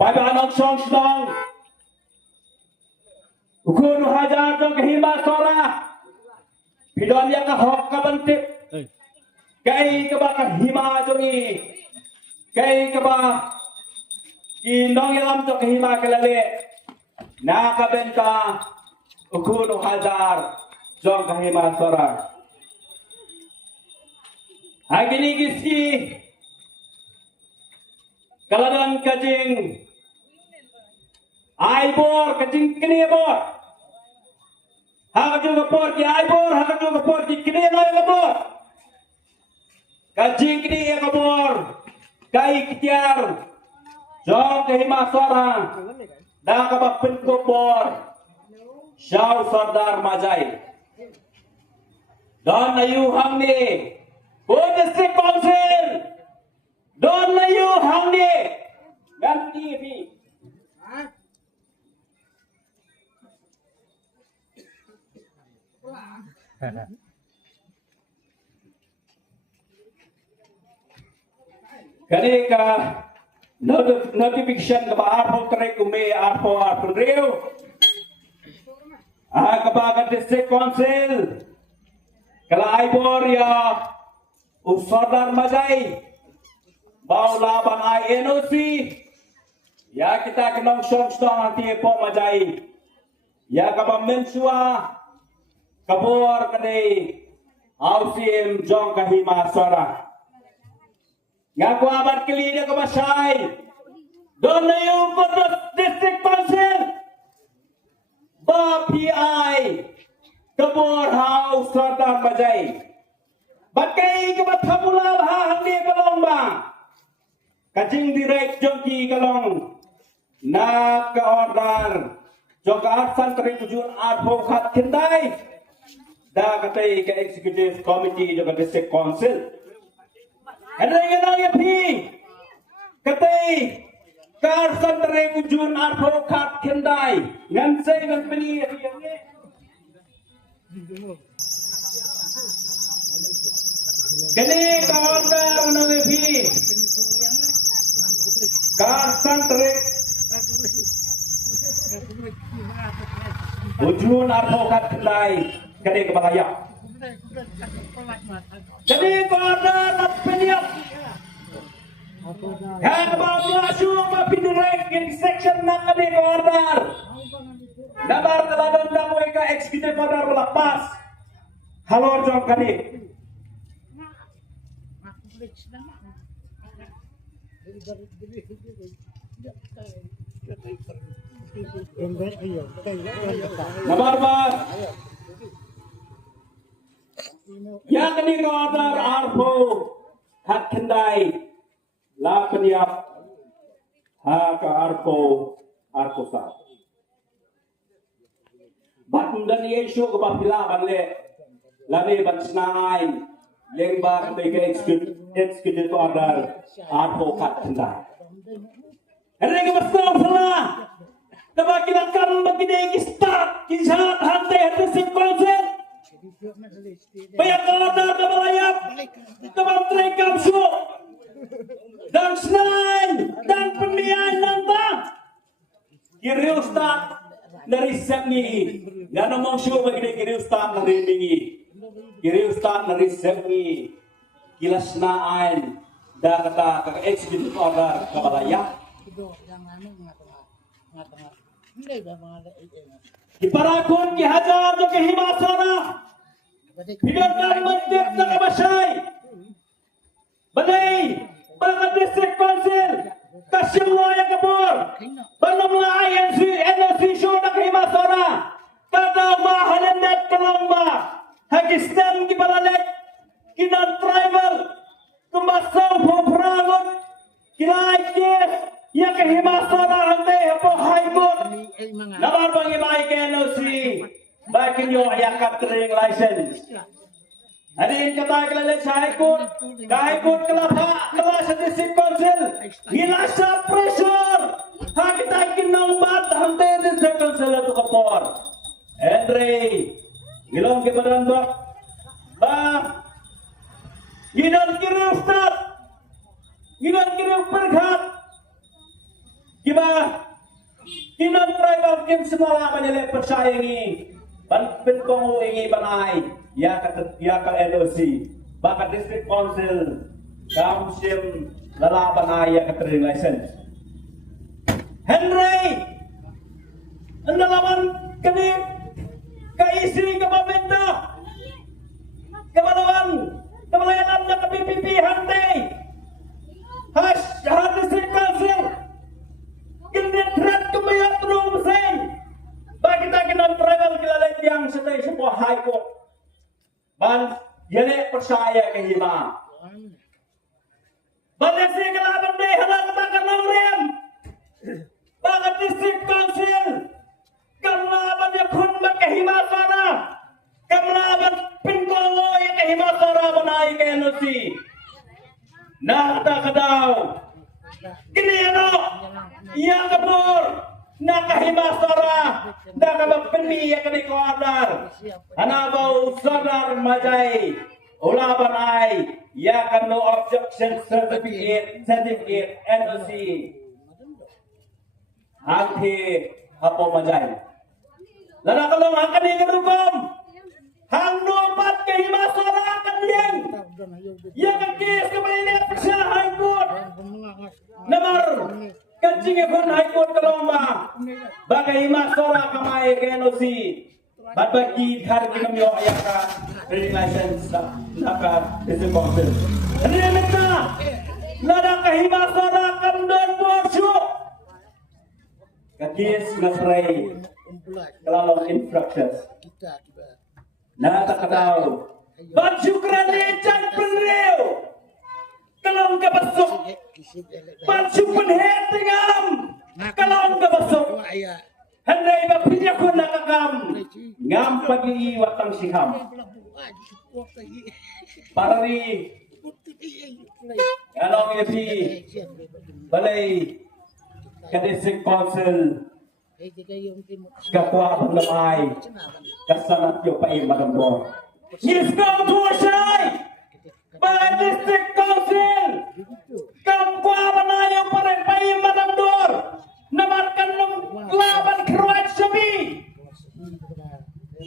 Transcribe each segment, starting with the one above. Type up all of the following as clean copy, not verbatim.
Pai ba nok song song. Ukun hajar jong kahima sora. Pidon ya ka hok ka bantip. Kai ka ba kahima jongi. Kai ka ba indong yalam jong kahima kalale. Na ka ben ka ukun hajar jong kahima sora. Agini giski kaladan kajing aibor kajing kini bor hak juga por ki aibor hak juga por ki kini lai kabor kajing kini ya kabor kai kitiar jong kahima sora dah kabak penko bor syau sardar majai don ayu hamni oh district council don ayu hamni ganti fi kani ka notification ka ba arpo kare kume arpo reu ka district council kala aibor ya usardar majai bau laban INOC ya kita kenong song nanti po majai ya kabam mensua kabor kadai ausim jong kahima sora ngaku abad kali dia kabasai don ayu kodot district council ba PI kabor house sardar majai bakai ke bathamula bha hande kalong ba kajing direct jongki kalong na ka order jong ka arsan kare tujun arpo khat kendai da katai ka executive committee jong ka district council henry ngang ya phi katai ka arsan kare tujun arpo khat kendai ngan sei ngan pani yang ni kini kawan menanggapi karsan terik ujun advokat kendai kini kebahaya kini kawan penyap yang bawa syuruh mapinurek in section nak kini kawan nabar teladon damu eka eksekutif order melepas halor jom kini Nabar yang ini order arpo hak kendai la penyap hak arpo sa batun dan yesu ke bapila banle lane batsnain lengba ke executive order arpo hak kendai henry ke besar salah Taba kita kam bagi dia start kisah hante district council. Bayar order kebalayap, kementerian kamsu dan senain dan pemilihan nantang. Kiri ustad dari semi, nggak ngomong show bagi dia kiri ustad dari mingi, kiri ustad dari semi, kilas senain dan kata executive order kebalayap. Iparakun ki hajar jo ke himasana hidupkan menteri na kabasay balay balakat district council kasim loya kabor banamla NOC show na ke himasana kada mahalandat kalong ba hagistem ki balalet kinan tribal kumasaw pumpragot kilay kes ya ke himasana hande po high court nabar bagi baik NOC bakin yo ya capturing license hadin kata kelale high court kelapa kelas district council hilasa pressure hakita kinong bat hante district council to kapor Andre gilong ke badan ba gidan kiri ustad gidan kiri perkhat Gimana? Kinan tribal kim semua menyelet persaingi. Ban penkong ingi banai. Ya ka LOC. Baka district council. Kamsim lalaban ay ya ka trading license. Henry! Ang nalaman kani kaisi ka pamenda. Kamalawan. Kamalayan na ka PPP Henry. Hash district council. Kinetrat kumayat tulong mesin. Bagi kita kinan tribal kilalay yang sedai sebuah high court. Ban yane percaya ke hima. Balesi kelaban deh halang katakan nongriam. Bagat district council. Kamlaban ya kun ke hima sana. Kamlaban pinkongo ya ke hima sana manai ke NOC. Nah kadaw. Kini ano? Yang kabur. Nakahimasara. Nakabagpini ya kani ko adar. Hanabaw sadar majay. Ulaban ay. Ya kan no objection certificate NOC. Hangti hapo majay. Lada kalong hangkan ni kadukom. Hang nuapat kahimasara akan yang. Ya kan kis kembali persia high court. Nomor kancing pun high court kalomba. Bagai masora kamai ke NOC. Babagi hari kami ayah ka trading license naka district council. Ini minta lada kahimasora kamdon borsyo. Kakis ngasrai kalau infractions. Nah tak tahu. Baju kerajaan penriu. Kalau enggak besok. Baju penhet tingam. Kalau enggak besok. Henry bapinya ko nakakam. Ngam pagi watang siham. Parari. Kalau ngepi. Balai. District council. Kakwa lamai. Kasanat yo pai madambor. Yes, come to a shy. Balai district council. Kakwa banaya pare pai madambor. Namarkan laban keruat sebi.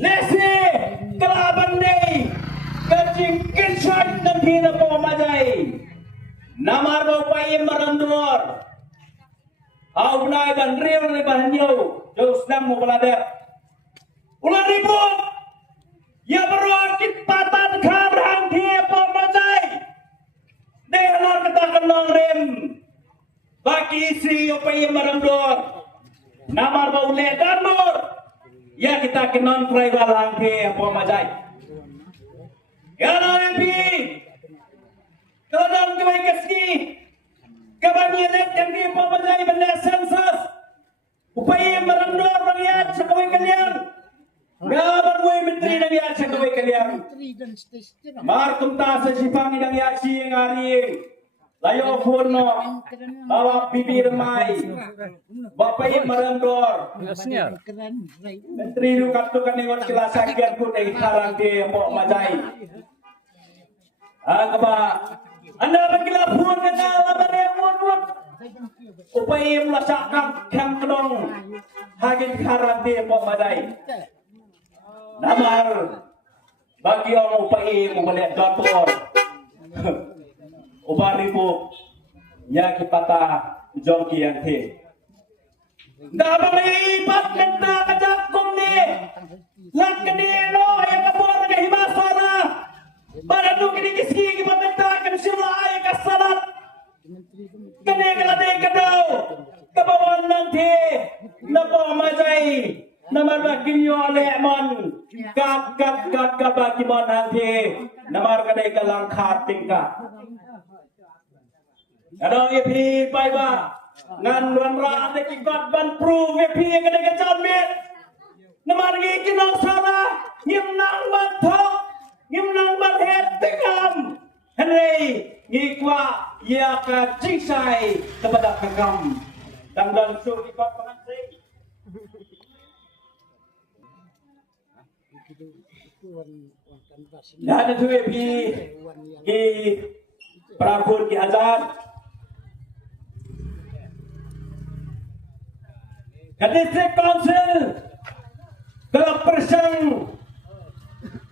Nesi kelaban day. Kacing kisah dan hina pemajai. Namar pai madambor. Aunai dan real ni bahanyo. Jauh senang mau belajar. Ulang ribut. Ya berwakit patah karang dia pemajai. Dengar katakan nong rem. Bagi isi upaya merendor. Namar baule danur. Ya kita kenon tribal langke pemajai. Ya nabi. Kalau kembali keski. Kebanyakan yang di pemajai benda sensus. Upaya merendor rakyat sekawai kalian. Gabar gue menteri dan ya sekawai kalian. Markum ta sa sipang idang yaksi yang hari. Layo furno. Bawa bibir mai. Bapai merendor. Menteri lu katukan ingot kilasan kian ku dari karang ke pok majai. Apa? Anda berkila pun kena laban yang muat. Upaya melaksanakan kang kedong. Hagin karang ke pok majai. Namar. Bagi orang upaya memelihat dapur. Ubari po ya kipata jongki yang te. Napa may ipat kanta kajakom ni. Lak kadino yang kapor ka himasara. Para nu kini kiski kimamenta kan sila ay kasalat. Kani kalade kadaw. Kabawan ng te. Napa majay. Namar baginyo alemon. Kat kabakimon ng te. Namar kadai kalang khating ka. Kadang epi pai ba ngan wan ra ate ki got ban prove epi yang kada kacan met namar gi kinong sara ngim nang ban thok ngim nang ban het tekam henry gi kwa ya ka cingsai kepada kakam tanggal su ki got pangansai dan tu epi ki Prabun ki Azad Ke District Council Kelab Persang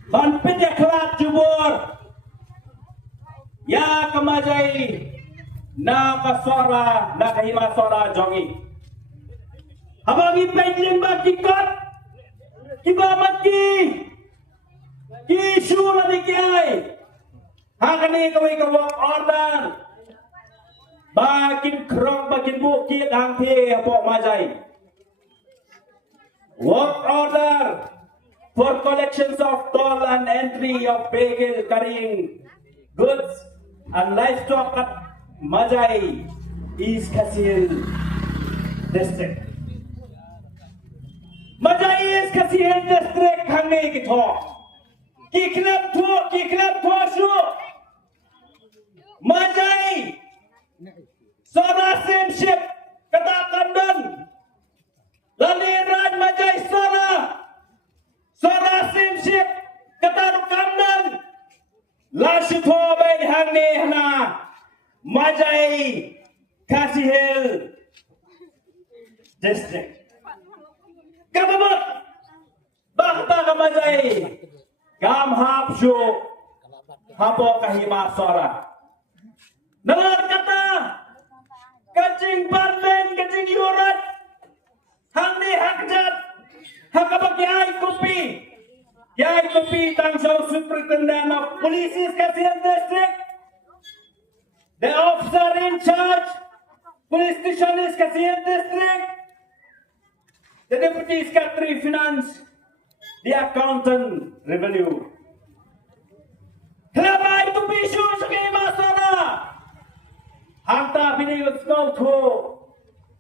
Ban Pinjak Kelab Jubur Ya Kemajai Na Kasora Na Kahima Sora Jongi Habangi Pejling Baki Kot Kiba Mati Kisu Lani Kiai Hakani Kawai Kawak Order Bakin Krok Bakin Bukit Hangti Apok Majai Work order for collections of toll and entry of vehicle carrying goods and livestock at Majai, East Kasil District. Majai East Kasil District Hangi Kito. Kiklap to shu. Majai Sora same ship Kata Kandan. Lali Raj Majai Sora Simship Kataru Kandan Lashito Bay Hangni Hana Majai Kasihil District Kababot Bakta Majai Gam Hapshu Hapo Kahima Sora Nalar Kata Kacing Parlen Kacing Yurat Hangni Hakjat Hakabak Yai Kopi Tangsau Superintendent of Police Kasihan District. The officer in charge Police Station is Kasihan District. The Deputy Secretary Finance. The Accountant Revenue. Kelabai Kopi Shu Suki Masana Hanta Pinayut Skautu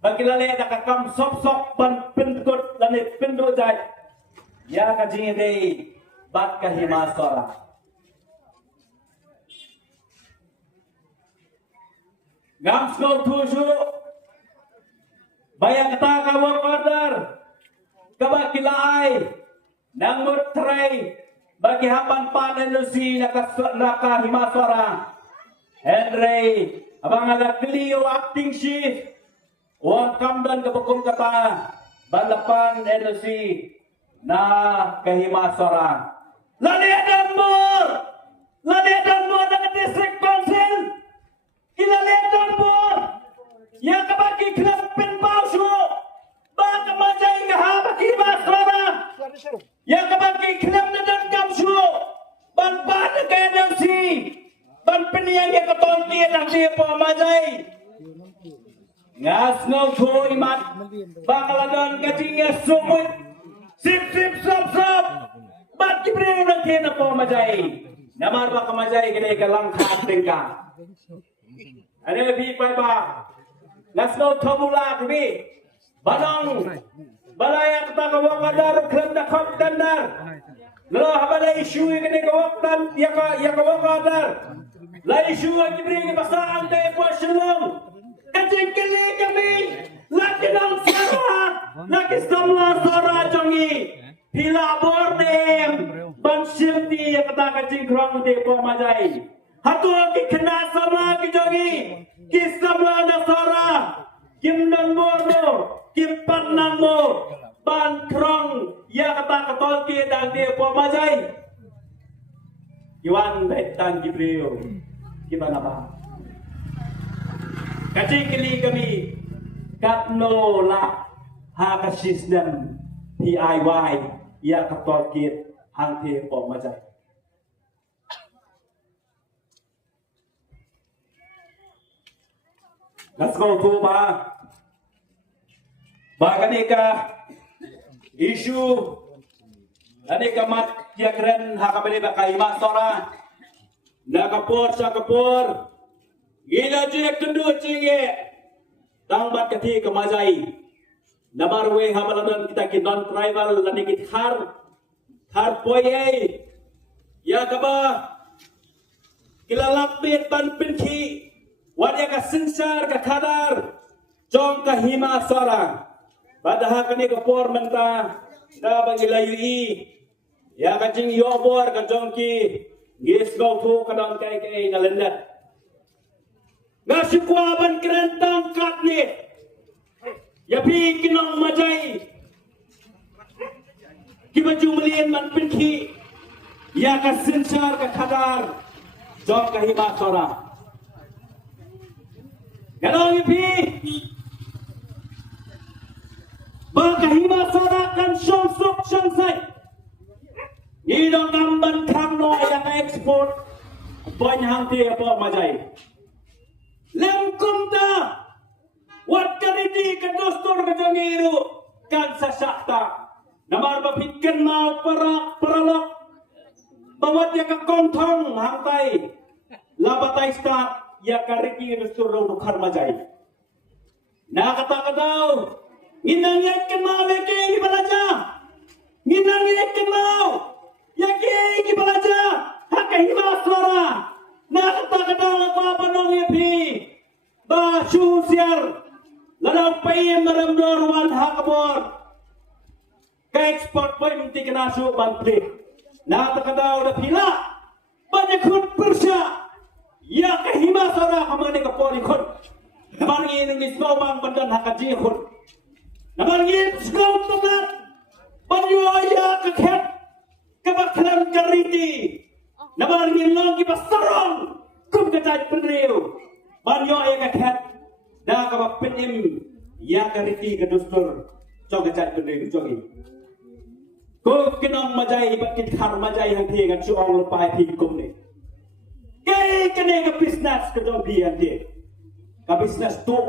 Bagi lalai nakakam sok-sok ban pendut lanit pendut jai. Ya kajing dei bat kahima sora. Gam skol tuju. Bayang kata kawak order. Kabak kilai. Nang mutray. Bagi hapan panen lusi nakahima sora. Henry. Abang agak Clio acting chief. Uang kamdan kebekum kata balapan NLC na kahima sora. Lani Danbor dengan District Council. Kilali Danbor yang kebaki kelab penpausu. Baka Majai kahaba kahima sora. Yang kebaki kelab dan kamsu. Ban pada ke NLC. Ban peniyang yang ketonti yang siapa Majai. Ngas ngau tho imat bakaladon kacingnya sumut sip sop bat kibre nang tiena po Majai namar ba ka Majai kene ka lang khat tingka ane bi pai ba ngas ngau tho mula kbi banong balaya kata ka wakadar krenda khop dandar lo habala issue kene ka waktan ya ka wakadar la issue kibre ke basaan te po shalom Kacing kili kami laki nang sara laki semua sara jongi pila bordem ban silti kata kacing krong de po Majai hatu ki kena sara ki jongi ki semua na sara kim dan bordo kim pannan mo ban krong ya kata katol ki dan de po Majai Iwan betang Gibril gimana Pak Kacing kili kami katno la hakasisnem DIY ya katol kit hangte po Majai. Let's go to ba kanika issue kanika mat ya keren hakameli ba kahima sora nakapor sa kapor Gila jek kendua cenge tangbat kati ke Majai namarwe hamaladon kita ki non tribal lani ki thar poye ya kaba kilalak bet ban pinki wadya ka sinsar ka khadar jong ka hima sora padahal kani ka por menta da bangilayu ya ka jing yobor ka jong ki gis go thu ka dong kai nalendat Ngasih kuaban kerentang kat ni. อย่าพี่กินน้องมาใจกิบจูมเลียนมันเป็นขี้อยากจะสินชาร์กับขดาร์จอบกับหิมะสระกันน้องอย่าพี่บางกับหิมะสระกันช่องสุกช่องใสยี่ดองกำบันคำน้อยyang ekspor banyak dia apa majai lem kumta wat kaniti kadostor kajangiru kan sasakta namar bapitkan mau peralok bawat ya ka kontong hangtai labatai start ya kariki kadostor dukar majai na kata kadau nginang yakin mau beke ibalaja nginang yakin mau yakin ibalaja hakai himasora na kata kadau ko panong yapi ba susial lalang payem maramdor wan hakabor ka export po imti kanasu bantri na kata kadau da pila banyak khut persya ya ka himasora kamane ka poli khut barngi Indonesia bang bandan hakaji khut na barngi skau tamat banyo ya ka khet kabaklan kariti nabar ngilong ki pasarong kum kacai penriu banyo ya kaket da ka penim ya kariti kadustur jong kacai penriu jongi ko kinong majai bakin khar majai hang thi kan chuong lepai thi kum ni ke kene ka business ka jong bi an ti ka business tu